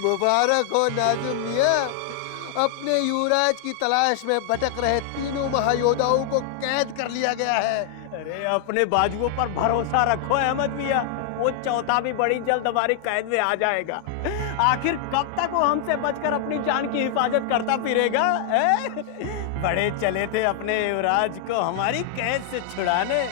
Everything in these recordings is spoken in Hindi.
मुबारक हो नाज़िम मियां, अपने युवराज की तलाश में भटक रहे तीनों महायोद्धाओं को कैद कर लिया गया है। अरे अपने बाजुओं पर भरोसा रखो अहमद मियां, वो चौथा भी बड़ी जल्द हमारी कैद में आ जाएगा। आखिर कब तक वो हमसे बचकर अपनी जान की हिफाजत करता फिरेगा? बड़े चले थे अपने युवराज को हमारी कैद से छुड़ाने।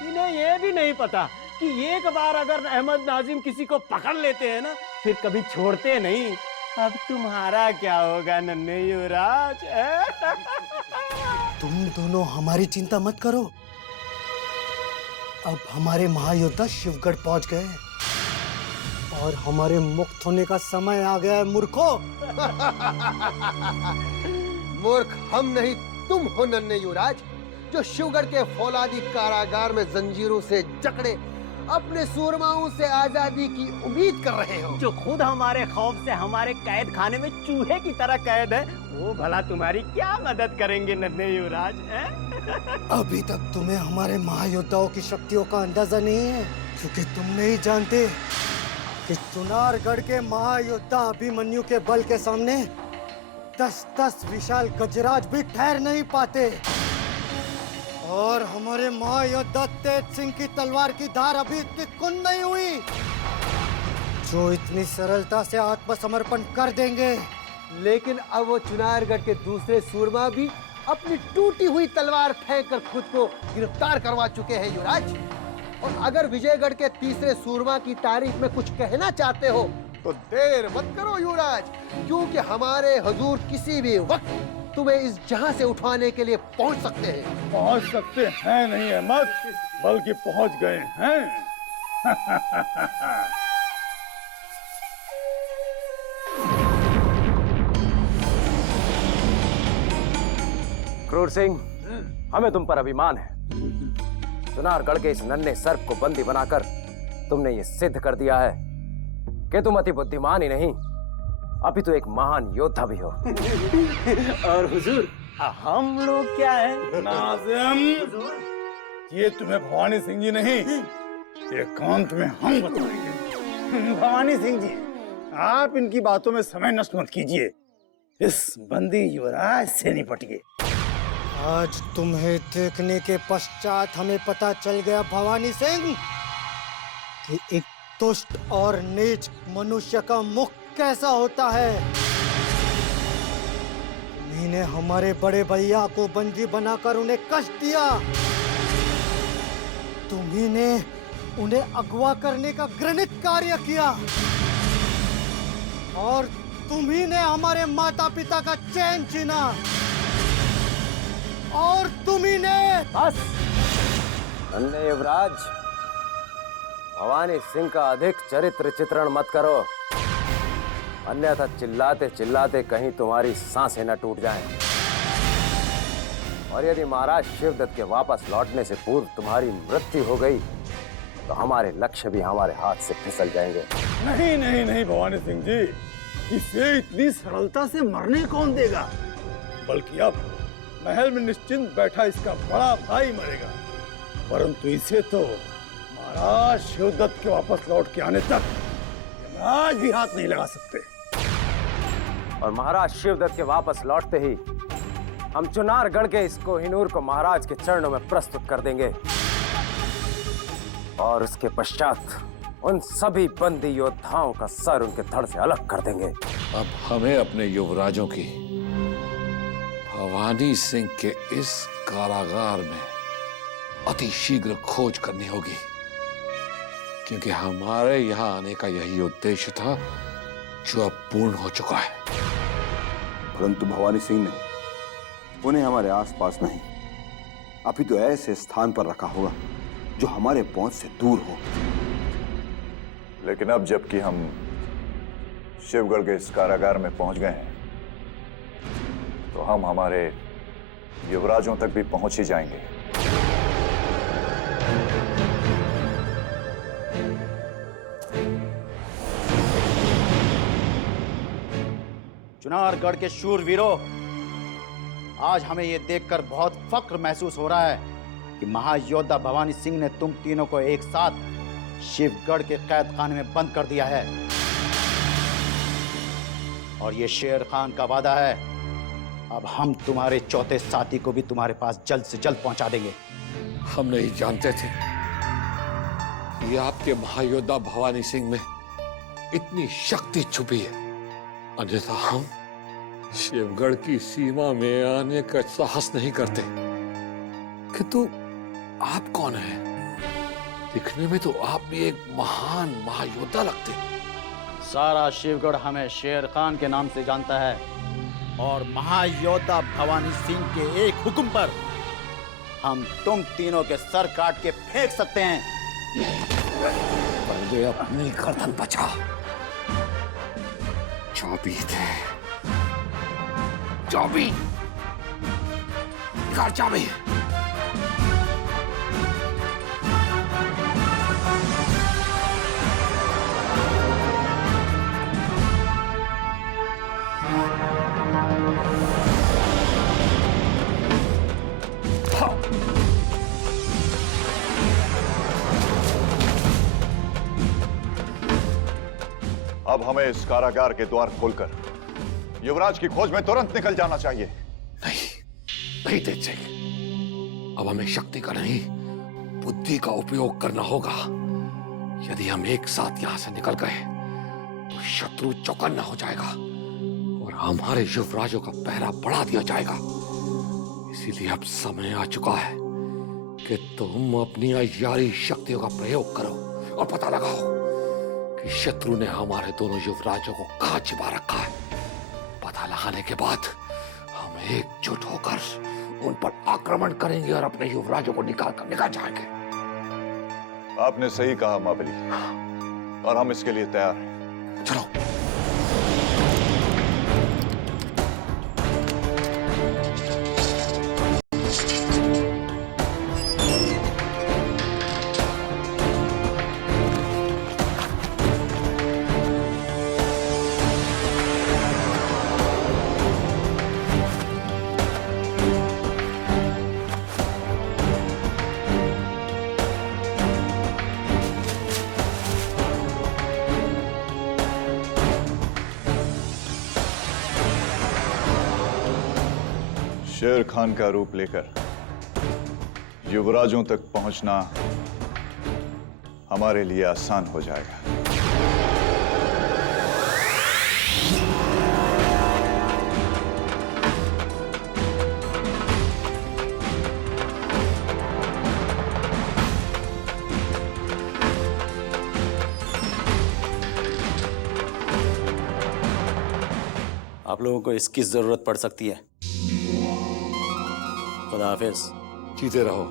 इन्हें ये भी नहीं पता कि एक बार अगर अहमद नाजिम किसी को पकड़ लेते हैं ना, फिर कभी छोड़ते नहीं। अब तुम्हारा क्या होगा नन्हे युवराज? तुम दोनों हमारी चिंता मत करो, अब हमारे महायोद्धा शिवगढ़ पहुंच गए और हमारे मुक्त होने का समय आ गया है मूर्खों। मूर्ख हम नहीं तुम हो नन्हे युवराज, जो शिवगढ़ के फौलादी कारागार में जंजीरों से जकड़े अपने सूरमाओं से आजादी की उम्मीद कर रहे हो। जो खुद हमारे खौफ से हमारे कैद खाने में चूहे की तरह कैद है, वो भला तुम्हारी क्या मदद करेंगे नन्हे युवराज? अभी तक तुम्हें हमारे महायोद्धाओं की शक्तियों का अंदाजा नहीं है, क्योंकि तुम नहीं जानते कि चुनारगढ़ के महायोद्धा अभिमन्यु के बल के सामने 10-10 विशाल गजराज भी ठहर नहीं पाते। और हमारे महायोद्धा तेज सिंह की तलवार की धार अभी इतनी कुंद नहीं हुई जो इतनी सरलता से आत्मसमर्पण कर देंगे। लेकिन अब वो चुनारगढ़ के दूसरे सूरमा भी अपनी टूटी हुई तलवार फेंककर खुद को गिरफ्तार करवा चुके हैं युवराज। और अगर विजयगढ़ के तीसरे सूरमा की तारीफ में कुछ कहना चाहते हो तो देर मत करो युवराज, क्योंकि हमारे हुजूर किसी भी वक्त तुम्हें इस जहां से उठाने के लिए पहुंच सकते हैं। पहुंच सकते हैं नहीं अहमद, बल्कि पहुंच गए हैं। क्रूर सिंह, हमें तुम पर अभिमान है। चुनारगढ़ के इस नन्हे सर्प को बंदी बनाकर तुमने ये सिद्ध कर दिया है कि तुम अति बुद्धिमान ही नहीं, अभी तो एक महान योद्धा भी हो। और हुजूर, हम लोग क्या है? नाज़िम, ये तुम्हें भवानी सिंह जी नहीं, एकांत में हम बताएंगे। भवानी सिंह जी, आप इनकी बातों में समय नष्ट मत कीजिए, इस बंदी युवराज से निपटिए। आज तुम्हें देखने के पश्चात हमें पता चल गया भवानी सिंह कि एक दुष्ट और नीच मनुष्य का मुख कैसा होता है। तुम्हीं हमारे बड़े भैया को बंदी बनाकर उन्हें कष्ट दिया, तुम्हीं ने उन्हें अगवा करने का घृणित कार्य किया, और तुम्हीं ने हमारे माता पिता का चैन छीना, और तुम्हीं ने बस नन्हे युवराज, भवानी सिंह का अधिक चरित्र चित्रण मत करो, अन्यथा चिल्लाते चिल्लाते कहीं तुम्हारी सांसें न टूट जाएं। और यदि महाराज शिवदत्त के वापस लौटने से पूर्व तुम्हारी मृत्यु हो गई तो हमारे लक्ष्य भी हमारे हाथ से फिसल जाएंगे। नहीं नहीं नहीं भवानी सिंह जी, इसे इतनी सरलता से मरने कौन देगा, बल्कि अब महल में निश्चिंत बैठा इसका बड़ा भाई मरेगा, परंतु इसे तो महाराज शिवदत्त के वापस लौट के आने तक यमराज भी हाथ नहीं लगा सकते। और महाराज शिवदत्त के वापस लौटते ही हम चुनारगढ़ के इस कोहिनूर को महाराज के चरणों में प्रस्तुत कर देंगे, और उसके पश्चात उन सभी बंदी योद्धाओं का सर उनके धड़ से अलग कर देंगे। अब हमें अपने युवराजों की भवानी सिंह के इस कारागार में अति शीघ्र खोज करनी होगी, क्योंकि हमारे यहाँ आने का यही उद्देश्य था जो अब पूर्ण हो चुका है। परंतु भवानी सिंह ने उन्हें हमारे आसपास नहीं, अभी तो ऐसे स्थान पर रखा होगा जो हमारे पहुंच से दूर हो। लेकिन अब जबकि हम शिवगढ़ के इस कारागार में पहुंच गए हैं, तो हम हमारे युवराजों तक भी पहुंच ही जाएंगे। चुनारगढ़ के शूरवीरों, आज हमें यह देखकर बहुत फक्र महसूस हो रहा है कि महायोद्धा भवानी सिंह ने तुम तीनों को एक साथ शिवगढ़ के कैद खाने में बंद कर दिया है। और ये शेर खान का वादा है, अब हम तुम्हारे चौथे साथी को भी तुम्हारे पास जल्द से जल्द पहुंचा देंगे। हम नहीं जानते थे ये आपके महायोद्धा भवानी सिंह में इतनी शक्ति छुपी है, अन्यथा हम शिवगढ़ की सीमा में आने का साहस नहीं करते। किंतु आप कौन हैं? दिखने में तो आप भी एक महान महायोद्धा लगते। सारा शिवगढ़ हमें शेर खान के नाम से जानता है और महायोद्धा भवानी सिंह के एक हुक्म पर हम तुम तीनों के सर काट के फेंक सकते हैं। पहले अपनी गर्दन बचा। चाबी थे, चाबी, निकाल चाबी। अब हमें इस कारागार के द्वार खोलकर युवराज की खोज में तुरंत निकल जाना चाहिए। नहीं, नहीं तेज सिंह, अब हमें शक्ति का नहीं बुद्धि का उपयोग करना होगा। यदि हम एक साथ यहां से निकल गए तो शत्रु चौकन्ना हो जाएगा और हमारे युवराजों का पहरा बढ़ा दिया जाएगा। इसीलिए अब समय आ चुका है कि तुम अपनी अयारी शक्तियों का प्रयोग करो और पता लगाओ कि शत्रु ने हमारे दोनों युवराजों को कहां छिपा रखा है। पता लगाने के बाद हम एकजुट होकर उन पर आक्रमण करेंगे और अपने युवराजों को निकाल जाएंगे। आपने सही कहा महाबली, और हम इसके लिए तैयार हैं। चलो। शेर खान का रूप लेकर युवराजों तक पहुंचना हमारे लिए आसान हो जाएगा। आप लोगों को इसकी जरूरत पड़ सकती है। खुदा हाफिज। जीते रहो।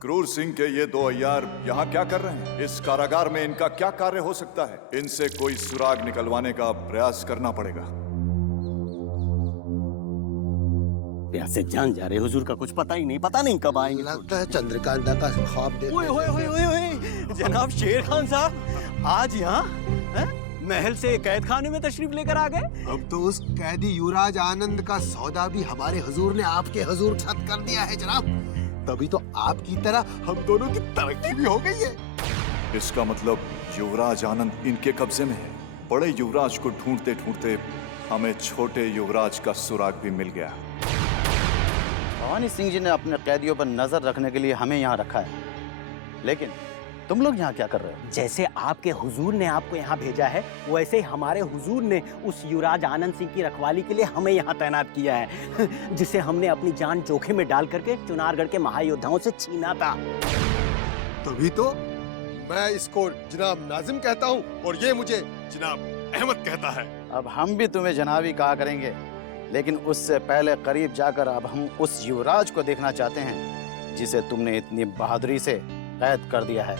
क्रूर सिंह के ये दो अय्यार यहाँ क्या कर रहे हैं? इस कारागार में इनका क्या कार्य हो सकता है? इनसे कोई सुराग निकलवाने का प्रयास करना पड़ेगा। प्यासे जान जा रहे हुजूर का कुछ पता ही नहीं, पता नहीं कब आएंगे। लगता है चंद्रकांता का ख्वाब देख। ओए ओए ओए ओए ओए, जनाब शेर खान साहब आज यहाँ महल से कैद खाने में तशरीफ लेकर आ गए। अब तो उस कैदी युवराज आनंद का सौदा भी हमारे हुजूर ने आपके हुजूर छत कर दिया है जनाब। तभी तो आपकी तरह हम दोनों की तरक्की भी हो गई है। इसका मतलब युवराज आनंद इनके कब्जे में है। बड़े युवराज को ढूंढते ढूंढते हमें छोटे युवराज का सुराग भी मिल गया। भवानी सिंह जी ने अपने कैदियों पर नजर रखने के लिए हमें यहाँ रखा है, लेकिन तुम लोग यहाँ क्या कर रहे हो? जैसे आपके हुजूर ने आपको यहाँ भेजा है, वैसे ही हमारे हुजूर ने उस युवराज आनंद सिंह की रखवाली के लिए हमें यहाँ तैनात किया है, जिसे हमने अपनी जान जोखिम में डाल करके चुनारगढ़ के महायोद्धाओं से छीना था। तभी तो मैं इसको जनाब नाजिम कहता हूँ और ये मुझे जनाब अहमद कहता है। अब हम भी तुम्हें जनाबी कहा करेंगे, लेकिन उससे पहले करीब जाकर अब हम उस युवराज को देखना चाहते हैं जिसे तुमने इतनी बहादुरी से कैद कर दिया है।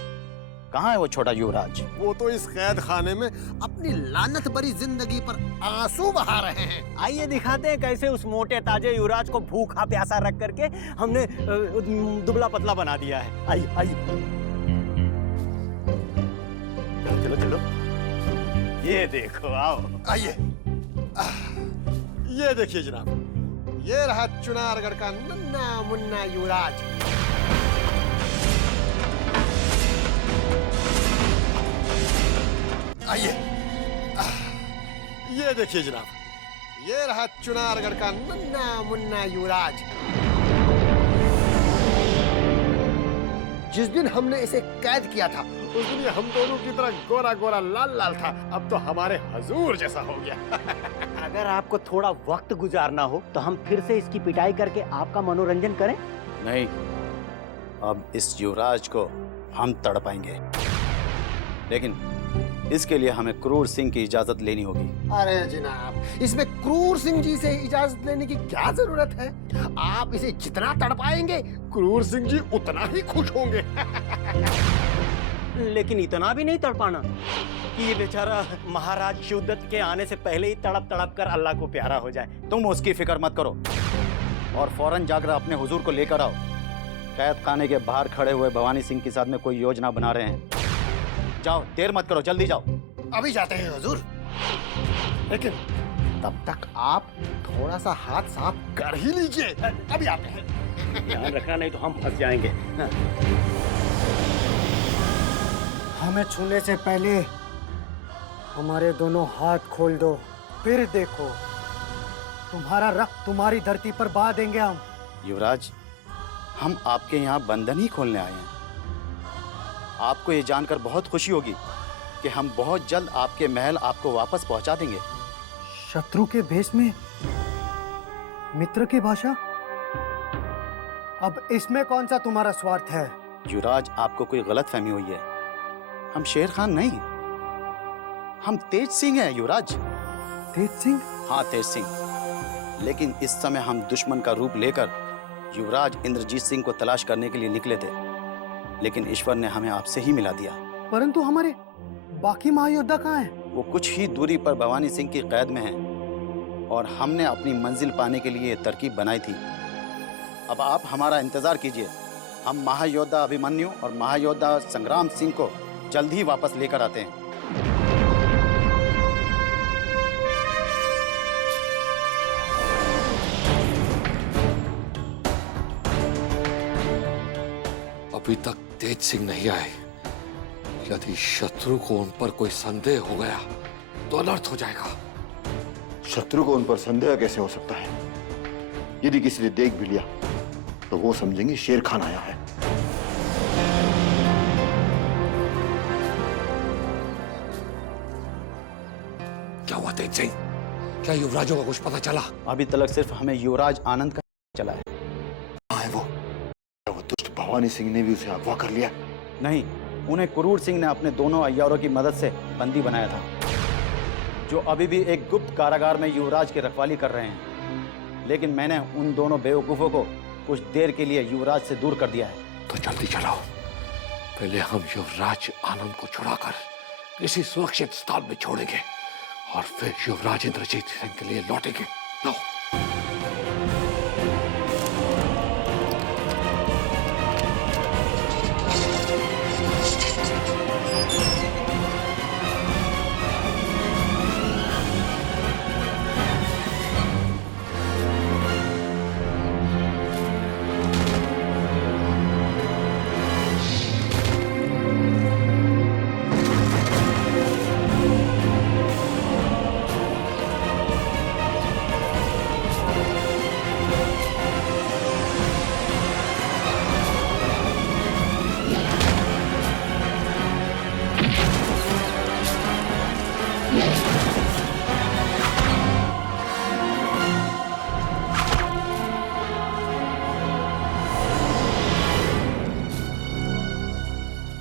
कहाँ है वो छोटा युवराज? वो तो इस कैद खाने में अपनी लानत भरी जिंदगी पर आंसू बहा रहे हैं। आइए दिखाते हैं कैसे उस मोटे ताजे युवराज को भूखा प्यासा रख करके हमने दुबला पतला बना दिया है। आइए आइए, चलो चलो, ये देखो, आओ। आइए, ये देखिए जनाब, ये रहा चुनारगढ़ का नन्ना मुन्ना युवराज। आइए, ये देखिए जनाब, ये रहा चुनारगढ़ का नन्ना मुन्ना युवराज। जिस दिन हमने इसे कैद किया था उस दिन ये हम दोनों की तरह गोरा गोरा लाल लाल था, अब तो हमारे हजूर जैसा हो गया। अगर आपको थोड़ा वक्त गुजारना हो तो हम फिर से इसकी पिटाई करके आपका मनोरंजन करें। नहीं, अब इस युवराज को हम तड़पाएंगे, लेकिन इसके लिए हमें क्रूर सिंह की इजाजत लेनी होगी। अरे जनाब, इसमें क्रूर सिंह जी से इजाजत लेने की क्या जरूरत है? आप इसे जितना तड़पाएंगे क्रूर सिंह जी उतना ही खुश होंगे। लेकिन इतना भी नहीं तड़पाना कि ये बेचारा महाराज शिवदत्त के आने से पहले ही तड़प तड़प कर अल्लाह को प्यारा हो जाए। तुम उसकी फिक्र मत करो और फौरन जाकर अपने हुजूर को लेकर आओ। कैद खाने के बाहर खड़े हुए भवानी सिंह के साथ में कोई योजना बना रहे हैं। जाओ, देर मत करो, जल्दी जाओ। अभी जाते हैं हुजूर, लेकिन तब तक आप थोड़ा सा हाथ साफ कर ही लीजिए। अभी आते हैं। ध्यान रखना, नहीं तो हम फंस जाएंगे। हमें छूने से पहले हमारे दोनों हाथ खोल दो, फिर देखो तुम्हारा रक्त तुम्हारी धरती पर बहा देंगे हम। युवराज, हम आपके यहाँ बंधन ही खोलने आए हैं। आपको ये जानकर बहुत खुशी होगी कि हम बहुत जल्द आपके महल आपको वापस पहुंचा देंगे। शत्रु के भेष में मित्र की भाषा? अब इसमें कौन सा तुम्हारा स्वार्थ है? युवराज, आपको कोई गलतफहमी हुई है। हम शेर खान नहीं, हम तेज सिंह हैं युवराज। तेज सिंह? हाँ, तेज सिंह। लेकिन इस समय हम दुश्मन का रूप लेकर युवराज इंद्रजीत सिंह को तलाश करने के लिए निकले थे, लेकिन ईश्वर ने हमें आपसे ही मिला दिया। परंतु हमारे बाकी महायोद्धा कहाँ हैं? वो कुछ ही दूरी पर भवानी सिंह की कैद में हैं और हमने अपनी मंजिल पाने के लिए तरकीब बनाई थी। अब आप हमारा इंतजार कीजिए, हम महायोद्धा अभिमन्यु और महायोद्धा संग्राम सिंह को जल्द ही वापस लेकर आते हैं। अभी तक तेज सिंह नहीं आए। यदि शत्रु को उन पर कोई संदेह हो गया तो अनर्थ हो जाएगा। शत्रु को उन पर संदेह कैसे हो सकता है? यदि किसी ने देख भी लिया तो वो समझेंगे शेर खान आया है। क्या हुआ तेज सिंह? क्या युवराजों का कुछ पता चला? अभी तक सिर्फ हमें युवराज आनंद का चला है। कहाँ है वो? क्या वो दुष्ट भवानी सिंह ने भी उसे अगवा कर लिया? नहीं, उन्हें क्रूर सिंह ने अपने दोनों अय्यारों की मदद से बंदी बनाया था, जो अभी भी एक गुप्त कारागार में युवराज की रखवाली कर रहे हैं। लेकिन मैंने उन दोनों बेवकूफों को कुछ देर के लिए युवराज से दूर कर दिया है। तो जल्दी चलाओ, पहले हम युवराज आनंद को छुड़ाकर किसी सुरक्षित स्थान में छोड़ेंगे और फिर युवराज इंद्रजीत सिंह के लिए लौटेंगे। लो।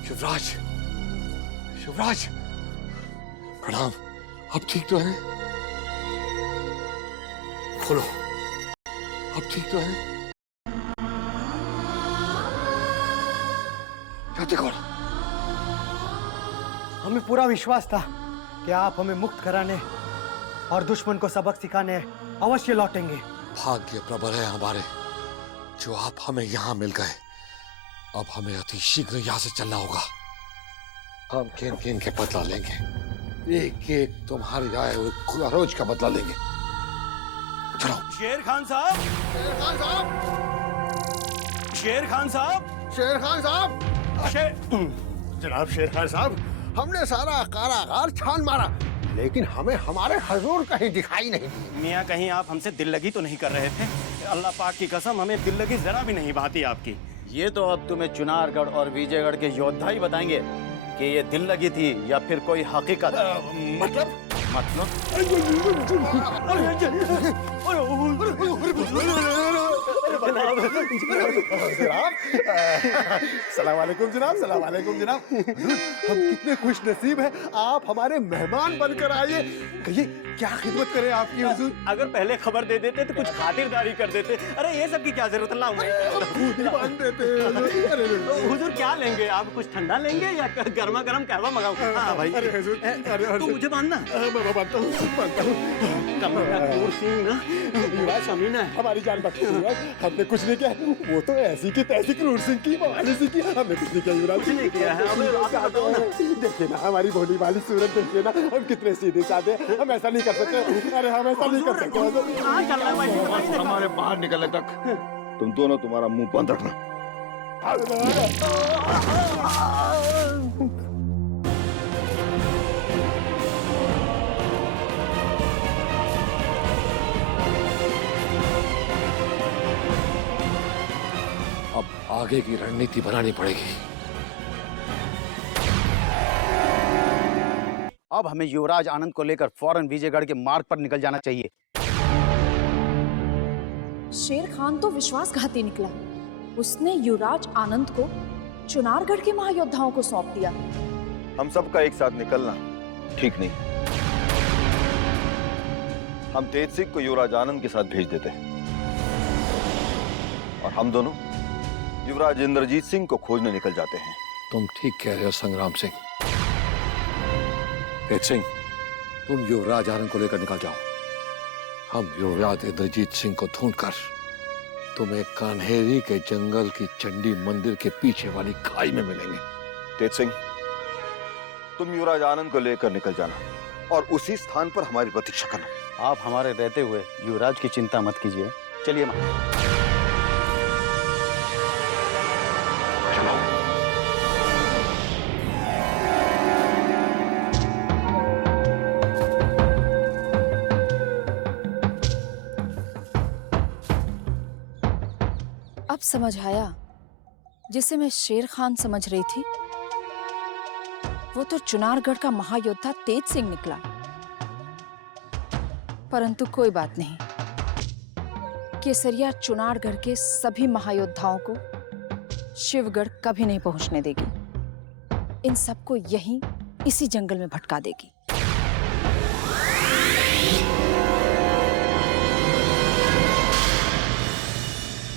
युवराज, युवराज, प्रणाम। अब ठीक तो है? खोलो, अब ठीक तो है? क्या देखो? हमें पूरा विश्वास था कि आप हमें मुक्त कराने और दुश्मन को सबक सिखाने अवश्य लौटेंगे। भाग्य प्रबल है हमारे जो आप हमें यहाँ मिल गए। अब हमें अति शीघ्र यहाँ से चलना होगा। हम किन किन के बदला लेंगे, एक एक तुम्हारे आए हुए खुदारोज का बदला लेंगे। चलो। शेर खान साहब, शेर खान साहब, शेर खान साहब, शेर खान साहब, जनाब शेर खान साहब, हमने सारा कारागार छान मारा, लेकिन हमें हमारे हुजूर कहीं दिखाई नहीं। मियाँ कहीं आप हमसे दिल लगी तो नहीं कर रहे थे? अल्लाह पाक की कसम हमें दिल लगी जरा भी नहीं भाती आपकी। ये तो अब तुम्हें चुनारगढ़ और विजयगढ़ के योद्धा ही बताएंगे कि ये दिल लगी थी या फिर कोई हकीकत। मतलब सलाम वालेकुम जनाब, सलाम वालेकुम जनाब। हम कितने खुश नसीब हैं, आप हमारे मेहमान बनकर आए। कहिए क्या खिदमत करें आपकी हुजूर? अगर पहले खबर दे देते तो कुछ खातिरदारी कर देते। अरे ये सब की क्या जरूरत है, लाओ दूध ही बांध देते हैं हुजूर। अरे तो हुजूर क्या लेंगे आप? कुछ ठंडा लेंगे या गर्मा गर्म कहवा मंगाऊं? हाँ भाई, अरे हुजूर, अरे तो मुझे बांधना। मैं बांधता हूँ, बांधता हूँ। कमर सिंह ना युवराज शमीना है। हमारी जान बख्शी युवराज, हमने कुछ नहीं किया। वो तो ऐसी की तैसी क्रूर सिंह की, भवानी सिंह की, हमने कुछ नहीं किया युवराज। कुछ नहीं किया है। अब आप बताओ ना। देखिए ना हमारी भोली वाली सूरत, देखिए ना हम कितने सीधे साधे हैं। हम ऐसा नहीं कर सकते। अरे हम ऐसा नहीं कर सकते। कहाँ चल रहा है भाई? बताइए ना। हमारे बाहर निकलने तक तुम दोनों तुम्हारा मुंह बंद रखना। अब आगे की रणनीति बनानी पड़ेगी। अब हमें युवराज आनंद को लेकर फौरन विजयगढ़ के मार्ग पर निकल जाना चाहिए। शेर खान तो विश्वासघाती निकला। उसने युवराज आनंद को चुनारगढ़ के महायोद्धाओं को सौंप दिया। हम सबका एक साथ निकलना ठीक नहीं। हम तेज सिंह को युवराज आनंद के साथ भेज देते हैं और हम दोनों युवराज इंद्रजीत सिंह को खोजने निकल जाते हैं। तुम ठीक कह रहे हो संग्राम सिंह। तेज सिंह, तुम युवराज आनंद को लेकर निकल जाओ। हम युवराज इंद्रजीत सिंह को ढूंढकर तुम्हें कान्हेरी के जंगल की चंडी मंदिर के पीछे वाली खाई में मिलेंगे। तेज सिंह, तुम युवराज आनंद को लेकर निकल जाना और उसी स्थान पर हमारी प्रतीक्षा करना। आप हमारे रहते हुए युवराज की चिंता मत कीजिए। चलिए मां। अब समझ आया, जिसे मैं शेर खान समझ रही थी वो तो चुनारगढ़ का महायोद्धा तेज सिंह निकला। परंतु कोई बात नहीं, केसरिया चुनारगढ़ के सभी महायोद्धाओं को शिवगढ़ कभी नहीं पहुंचने देगी। इन सबको यहीं इसी जंगल में भटका देगी।